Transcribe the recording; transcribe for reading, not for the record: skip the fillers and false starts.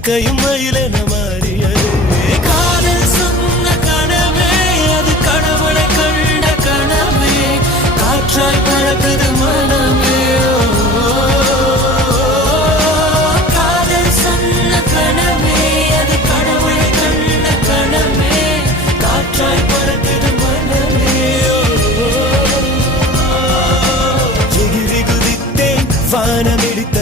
இறக்கையும் மயிலென மாறியது. காதல் சொன்ன கனவே அது கடவுளை கண்ட கனவே, காற்றாய் பறக்குது மனமே. காதல் சொன்ன கனவே அது கடவுளை கண்ட கனவே, காற்றாய் பறக்குது மனமே. எகிரி குதித்தேன் வானமிடித்த